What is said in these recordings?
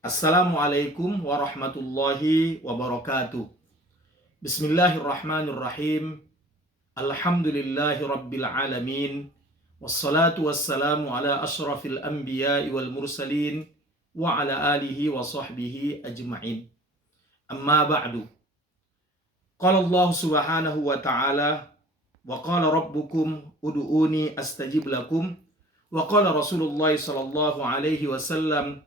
Assalamualaikum warahmatullahi wabarakatuh. Bismillahirrahmanirrahim. Alhamdulillahi rabbil alamin. Wassalatu wassalamu ala ashrafil anbiya'i wal mursalin wa ala alihi wa sahbihi ajma'in. Amma ba'du. Qala Allah subhanahu wa ta'ala wa qala rabbukum ud'uni astajib lakum wa qala Rasulullah sallallahu alaihi wasallam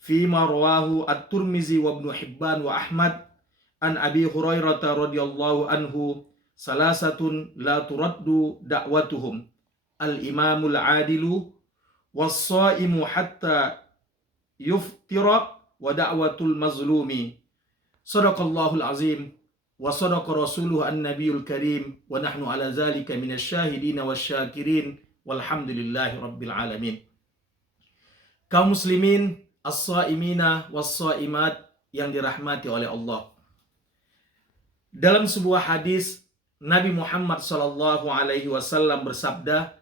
Fima rawahu At-Tirmizi wa Ibnu Hibban wa Ahmad an Abi Hurairah radhiyallahu anhu salasatun la turaddu da'watuhum al-imamul adilu was-shaimu hatta yuftira wa da'watul mazlumi. Shadaqallahul azim wa sadaqa rasuluhu an-nabiyul karim wa nahnu ala zalika minasyahidin wasyakirin walhamdulillahi rabbil alamin. Kaum muslimin as-shaimina was-shaimat yang dirahmati oleh Allah. Dalam sebuah hadis Nabi Muhammad sallallahu alaihi wasallam bersabda,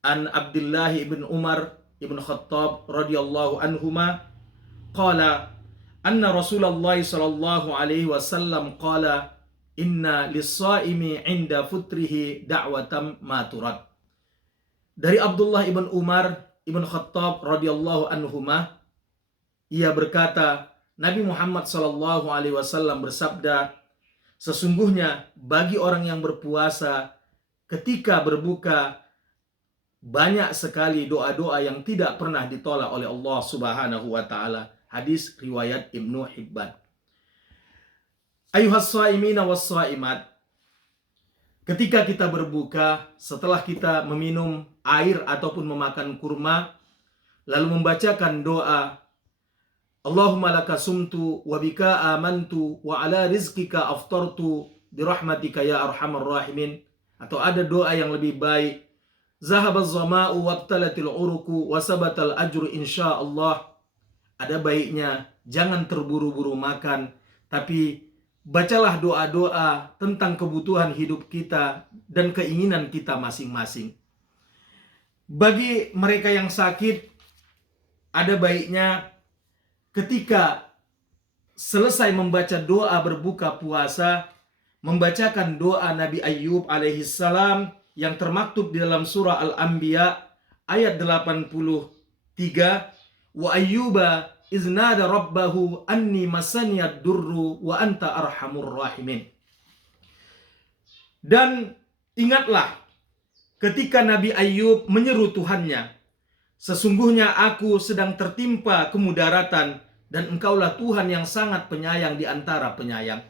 an Abdullah ibn Umar ibn Khattab radhiyallahu anhuma qala anna Rasulullah sallallahu alaihi wasallam qala inna lis-shaimi 'inda futrihi da'watan ma turad. Dari Abdullah ibn Umar ibn Khattab radhiyallahu anhuma, ia berkata, Nabi Muhammad SAW bersabda, sesungguhnya bagi orang yang berpuasa ketika berbuka banyak sekali doa-doa yang tidak pernah ditolak oleh Allah Subhanahu wa taala. Hadis riwayat Ibnu Hibban. Ayuhas shaimina was shaimat, ketika kita berbuka, setelah kita meminum air ataupun memakan kurma, lalu membacakan doa Allahumma laka sumtu wa bika amantu wa ala rizkika aftartu birahmatika ya arhamar rahimin. Atau ada doa yang lebih baik, zahabaz zama'u wabtalatil uruku wa sabatal ajru insyaallah. Ada baiknya jangan terburu-buru makan, tapi bacalah doa-doa tentang kebutuhan hidup kita dan keinginan kita masing-masing. Bagi mereka yang sakit, ada baiknya ketika selesai membaca doa berbuka puasa, membacakan doa Nabi Ayyub alaihissalam yang termaktub di dalam surah Al-Anbiya ayat 83, wa ayyuba iznada rabbahu anni masaniyad durru wa anta arhamur rahimin. Dan ingatlah ketika Nabi Ayyub menyeru Tuhannya, sesungguhnya aku sedang tertimpa kemudaratan dan engkaulah Tuhan yang sangat penyayang di antara penyayang.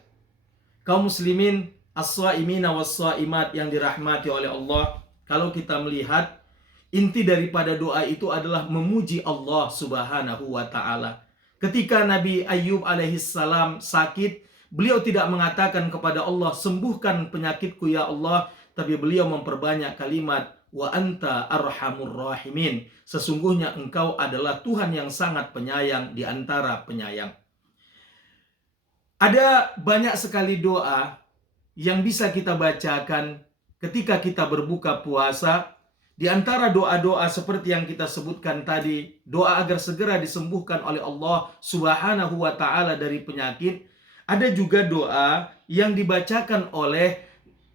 Kaum muslimin as-shaimina was-shaimat yang dirahmati oleh Allah, kalau kita melihat inti daripada doa itu adalah memuji Allah Subhanahu wa taala. Ketika Nabi Ayyub alaihissalam sakit, beliau tidak mengatakan kepada Allah, sembuhkan penyakitku ya Allah, tapi beliau memperbanyak kalimat wa anta arhamur rahimin. Sesungguhnya engkau adalah Tuhan yang sangat penyayang di antara penyayang. Ada banyak sekali doa yang bisa kita bacakan ketika kita berbuka puasa. Di antara doa-doa seperti yang kita sebutkan tadi, doa agar segera disembuhkan oleh Allah Subhanahu wa taala dari penyakit. Ada juga doa yang dibacakan oleh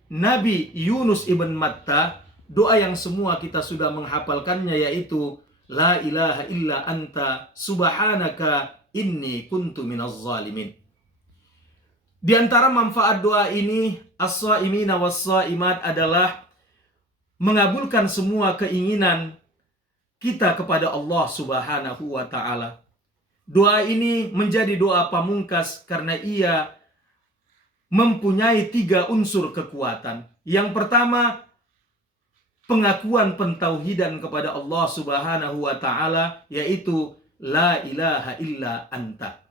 Nabi Yunus ibn Matta, doa yang semua kita sudah menghafalkannya, yaitu la ilaha illa anta subhanaka inni kuntu minaz zalimin. Di antara manfaat doa ini, as-shaimina was-shaimat adalah mengabulkan semua keinginan kita kepada Allah Subhanahu wa taala. Doa ini menjadi doa pamungkas karena ia mempunyai 3 unsur kekuatan. Yang pertama, pengakuan pentauhidan kepada Allah Subhanahu wa taala, yaitu la ilaha illa anta.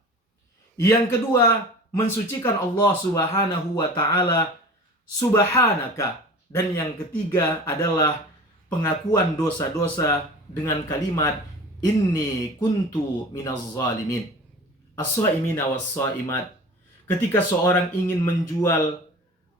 Yang kedua, mensucikan Allah Subhanahu wa taala, subhanaka. Dan yang ketiga adalah pengakuan dosa-dosa dengan kalimat inni kuntu minaz zalimin. As-shaimina was-shaimat, ketika seorang ingin menjual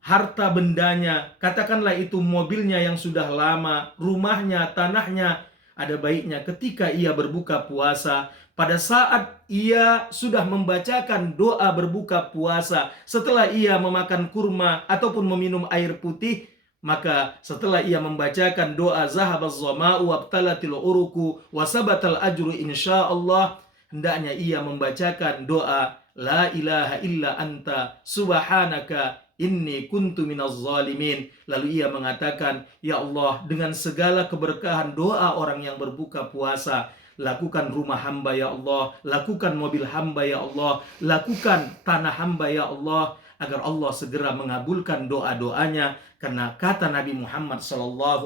harta bendanya, katakanlah itu mobilnya yang sudah lama, rumahnya, tanahnya, ada baiknya ketika ia berbuka puasa, pada saat ia sudah membacakan doa berbuka puasa, setelah ia memakan kurma ataupun meminum air putih, maka setelah ia membacakan doa zahabaz zama'u wabtalatil uruku wasabatal ajru insyaallah, hendaknya ia membacakan doa la ilaha illa anta subhanaka inni kuntu minaz zalimin. Lalu ia mengatakan, ya Allah, dengan segala keberkahan doa orang yang berbuka puasa, lakukan rumah hamba ya Allah, lakukan mobil hamba ya Allah, lakukan tanah hamba ya Allah, agar Allah segera mengabulkan doa-doanya. Karena kata Nabi Muhammad SAW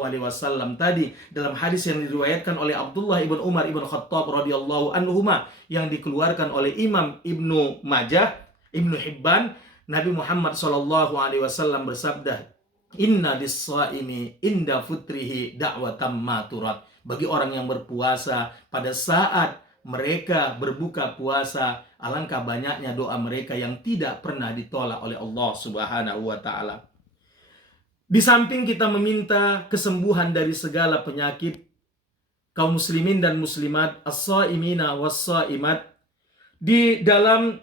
tadi dalam hadis yang diriwayatkan oleh Abdullah ibn Umar ibn Khattab radhiyallahu anhuma, yang dikeluarkan oleh Imam Ibnu Majah, Ibnu Hibban, Nabi Muhammad SAW bersabda, inna lis-shaimi inda futrihi da'watam maturat. Bagi orang yang berpuasa, pada saat mereka berbuka puasa, alangkah banyaknya doa mereka yang tidak pernah ditolak oleh Allah Subhanahu wa taala. Di samping kita meminta kesembuhan dari segala penyakit, kaum muslimin dan muslimat, as-shaimina was-shaimat, di dalam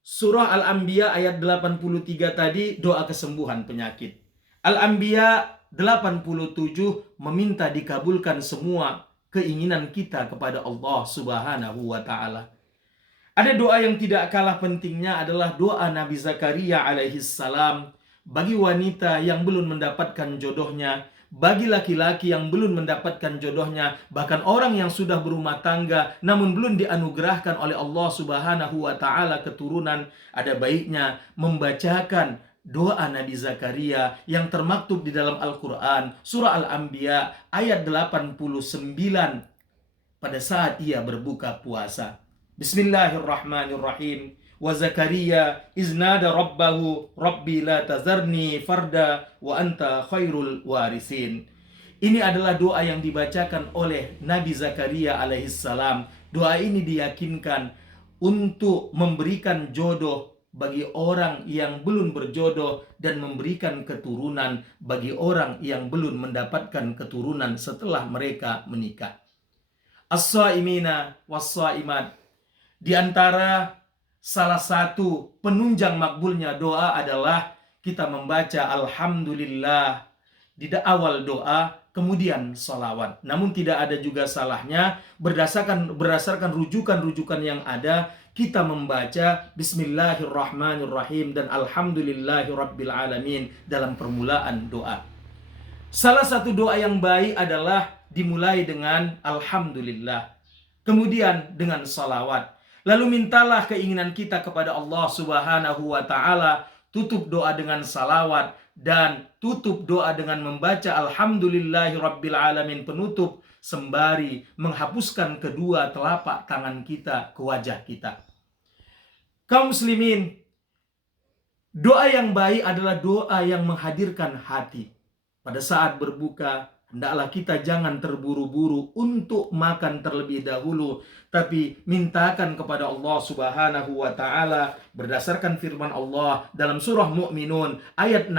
surah Al-Anbiya ayat 83 tadi doa kesembuhan penyakit. Al-Anbiya 87 meminta dikabulkan semua keinginan kita kepada Allah Subhanahu wa taala. Ada doa yang tidak kalah pentingnya adalah doa Nabi Zakaria alaihi salam bagi wanita yang belum mendapatkan jodohnya, bagi laki-laki yang belum mendapatkan jodohnya, bahkan orang yang sudah berumah tangga namun belum dianugerahkan oleh Allah Subhanahu wa taala keturunan. Ada baiknya membacakan doa Nabi Zakaria yang termaktub di dalam Al-Quran, surah Al-Anbiya ayat 89 pada saat ia berbuka puasa. Bismillahirrahmanirrahim. Wa Zakaria iznada rabbahu rabbi la tazarni farda wa anta khairul warisin. Ini adalah doa yang dibacakan oleh Nabi Zakaria alaihissalam. Doa ini diyakinkan untuk memberikan jodoh bagi orang yang belum berjodoh dan memberikan keturunan bagi orang yang belum mendapatkan keturunan setelah mereka menikah. As-shaimina was-shaimat. Di antara salah satu penunjang makbulnya doa adalah kita membaca alhamdulillah di awal doa, kemudian salawat. Namun tidak ada juga salahnya berdasarkan rujukan-rujukan yang ada, kita membaca bismillahirrahmanirrahim dan alhamdulillahirabbil alamin dalam permulaan doa. Salah satu doa yang baik adalah dimulai dengan alhamdulillah, kemudian dengan salawat. Lalu mintalah keinginan kita kepada Allah Subhanahu wa taala, tutup doa dengan salawat dan tutup doa dengan membaca alhamdulillahirabbil alamin penutup, sembari menghapuskan kedua telapak tangan kita ke wajah kita. Kaum muslimin, doa yang baik adalah doa yang menghadirkan hati. Pada saat berbuka, hendaklah kita jangan terburu-buru untuk makan terlebih dahulu, tapi mintakan kepada Allah Subhanahu wa taala berdasarkan firman Allah dalam surah Mu'minun ayat 60.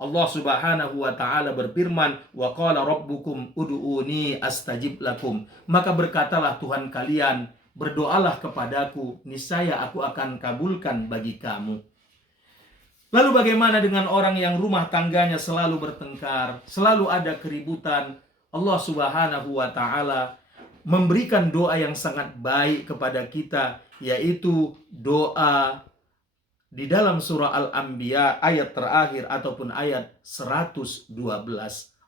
Allah Subhanahu wa taala berfirman, wa qala rabbukum ud'uni astajib lakum. Maka berkatalah Tuhan kalian, berdoalah kepadaku, niscaya aku akan kabulkan bagi kamu. Lalu bagaimana dengan orang yang rumah tangganya selalu bertengkar, selalu ada keributan? Allah Subhanahu wa taala memberikan doa yang sangat baik kepada kita, yaitu doa di dalam surah Al-Anbiya ayat terakhir ataupun ayat 112.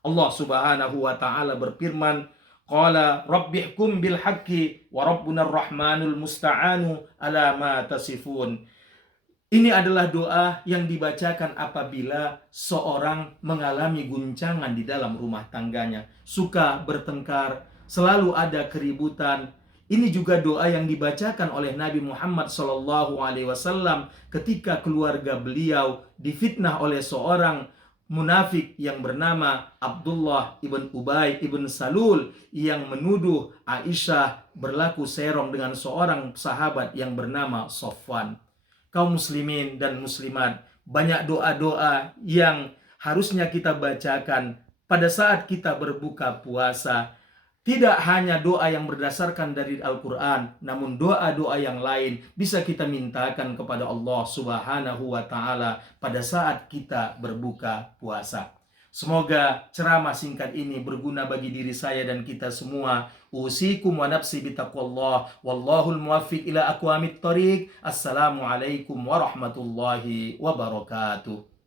Allah Subhanahu wa taala berfirman, qala rabbihkum bil haqqi wa rabbunar rahmanul musta'anu ala ma tasifun. Ini adalah doa yang dibacakan apabila seorang mengalami guncangan di dalam rumah tangganya, suka bertengkar, selalu ada keributan. Ini juga doa yang dibacakan oleh Nabi Muhammad SAW ketika keluarga beliau difitnah oleh seorang munafik yang bernama Abdullah ibn Ubay ibn Salul yang menuduh Aisyah berlaku serong dengan seorang sahabat yang bernama Sofwan. Kaum muslimin dan muslimat, banyak doa-doa yang harusnya kita bacakan pada saat kita berbuka puasa. Tidak hanya doa yang berdasarkan dari Al-Quran, namun doa-doa yang lain bisa kita mintakan kepada Allah Subhanahu wa Ta'ala pada saat kita berbuka puasa. Semoga ceramah singkat ini berguna bagi diri saya dan kita semua. Usikum wa nafsi bitaqwallah. Wallahul muwaffiq ila aqwamit thoriq. Assalamualaikum warahmatullahi wabarakatuh.